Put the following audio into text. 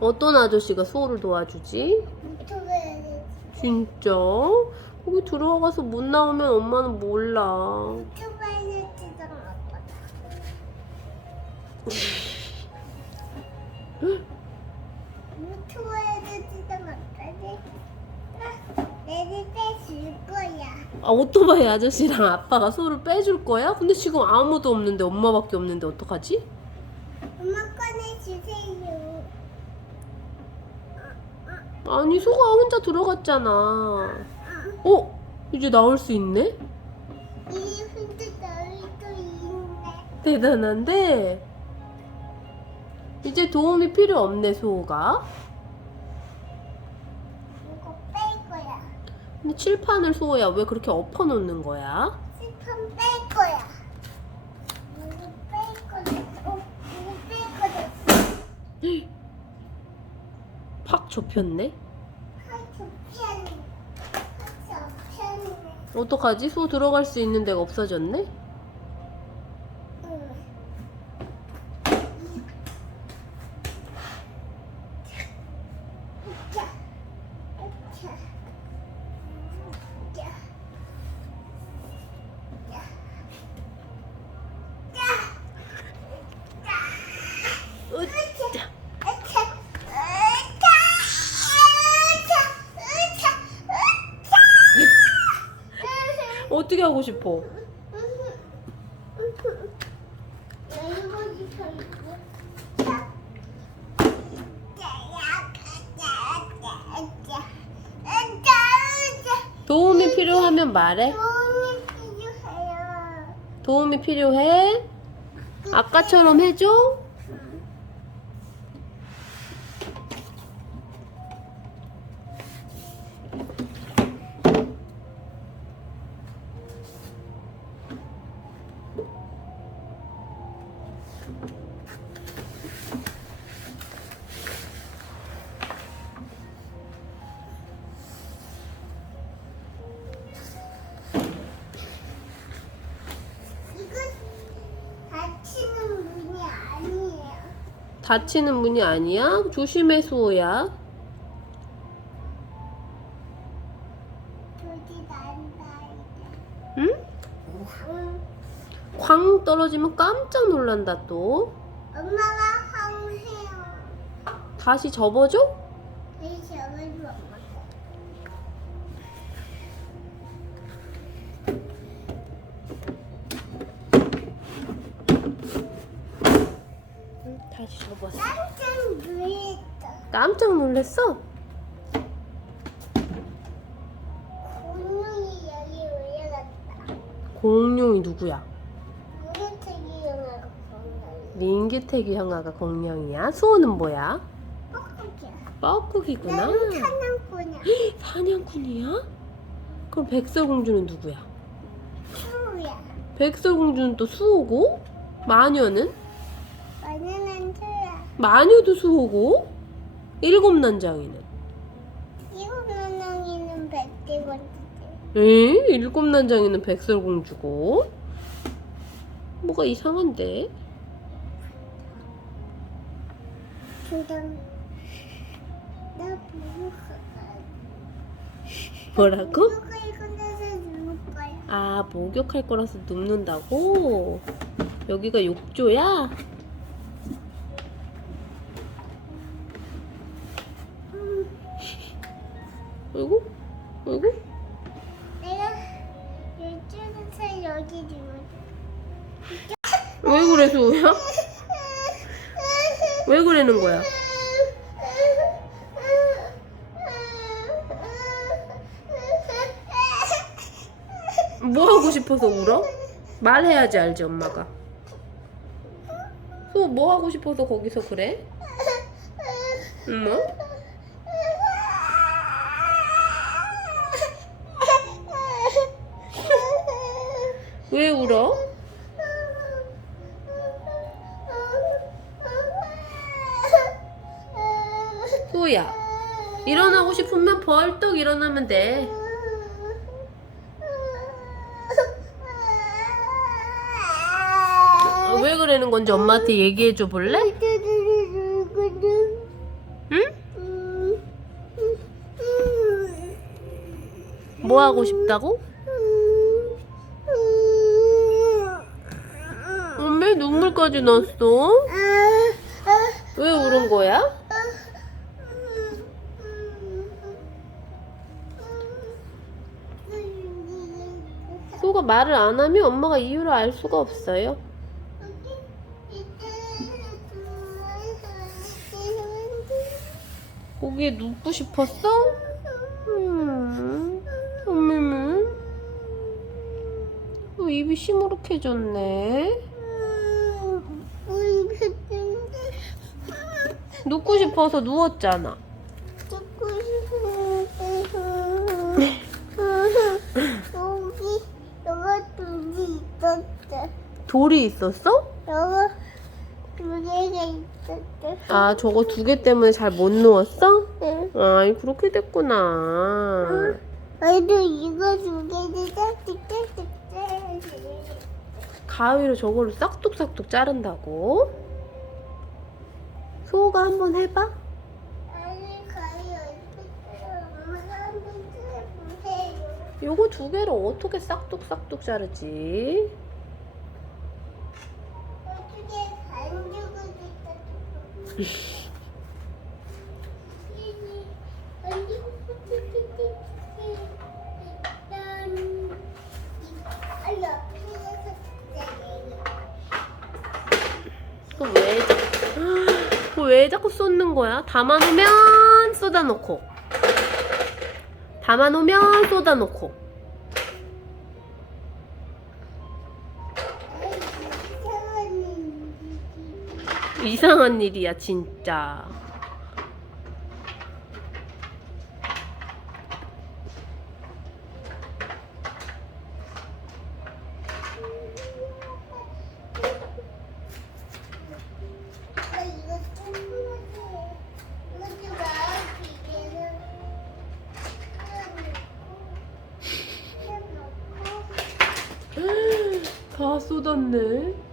어떤 아저씨가 수호를 도와주지? 유튜브. 진짜? 거기 들어가서 못 나오면 엄마는 몰라. 유튜브. 유튜브. 내일 빼줄 거야. 아, 오토바이 아저씨랑 아빠가 수호를 빼줄 거야? 근데 지금 아무도 없는데 엄마밖에 없는데 어떡하지? 엄마 꺼내 주세요. 아니 소가 혼자 들어갔잖아. 어? 이제 나올 수 있네? 이 혼자 나올 수 있네. 대단한데? 이제 도움이 필요 없네 소가. 이거 뺄 거야. 근데 칠판을 소호야 왜 그렇게 엎어놓는 거야? 스폰 뺄 거야. 이거 뺄 거야. 어, 이거 뺄 거야. 피하네. 어떡하지? 소 들어갈 수 있는 데가 없어졌네? 응. 자, 자, 자, 으짜. 으차, 으차, 으차, 으차, 으차. 어떻게 하고 싶어? 도움이 필요하면 말해. 도움이 필요해? 아까처럼 해줘? 다치는 문이 아니야? 조심해 수호야. 응? 쾅 떨어지면 깜짝 놀란다 또. 엄마가 항해요. 다시 접어줘? 이 점을 엄마. 다시 접었어. 깜짝 놀랐다. 깜짝 놀랐어? 공룡이 여기 올라갔다. 공룡이 누구야? 무게책이 영화가 공룡이. 링기태기 형아가 공룡이야. 수호는 뭐야? 뻑뻑이야. 뻐꾸기구나. 나는 사냥꾼이야. 사냥꾼이야? 그럼 백설공주는 누구야? 수우야. 백설공주는 또 수호고? 마녀는? 마녀도 수호고? 일곱 난장이는? 이거 누렁이는 백대원이지. 에? 일곱 난장이는 백설공주고? 뭐가 이상한데? 나 뭐라고? 누울 거야. 아, 목욕할 거라서 눕는다고? 여기가 욕조야? 어이구? 어이구? 내가 이쪽에서 여기 누울. 왜 그래, 수호야? 왜 그러는 거야? 뭐 하고 싶어서 울어? 말해야지 알지, 엄마가. 수호 뭐 하고 싶어서 거기서 그래? 엄마? 왜 울어? 수호야, 일어나고 싶으면 벌떡 일어나면 돼. 왜 그러는 건지 엄마한테 얘기해 줘 볼래? 응? 뭐 하고 싶다고? 눈물까지 났어? 왜 울은 거야? 아, 음, 음, 음. 소가 말을 안 하면 엄마가 이유를 알 수가 없어요. 거기에 눕고 싶었어? 음, 엄매는 어, 입이 시무룩해졌네. 눕고 싶어서 누웠잖아. 여기 여기 둘이 있었대. 돌이 있었어? 여기 두 개가 있었대. 아, 저거 두 개 때문에 잘 못 누웠어? 응. 아, 그렇게 됐구나. 아이도 이거 두 개를 짝짝짝짝 가위로 저거를 싹둑싹둑 자른다고? 소가 한번 해봐. 아니 가위 어딨어요? 엄마가 한번 해보세요. 요거 두 개를 어떻게 싹둑싹둑 자르지? 어떻게 반죽을 했다. 왜 자꾸 쏟는 거야? 담아놓으면 쏟아놓고. 담아놓으면 쏟아놓고. 이상한 일이야, 진짜. 다 쏟았네.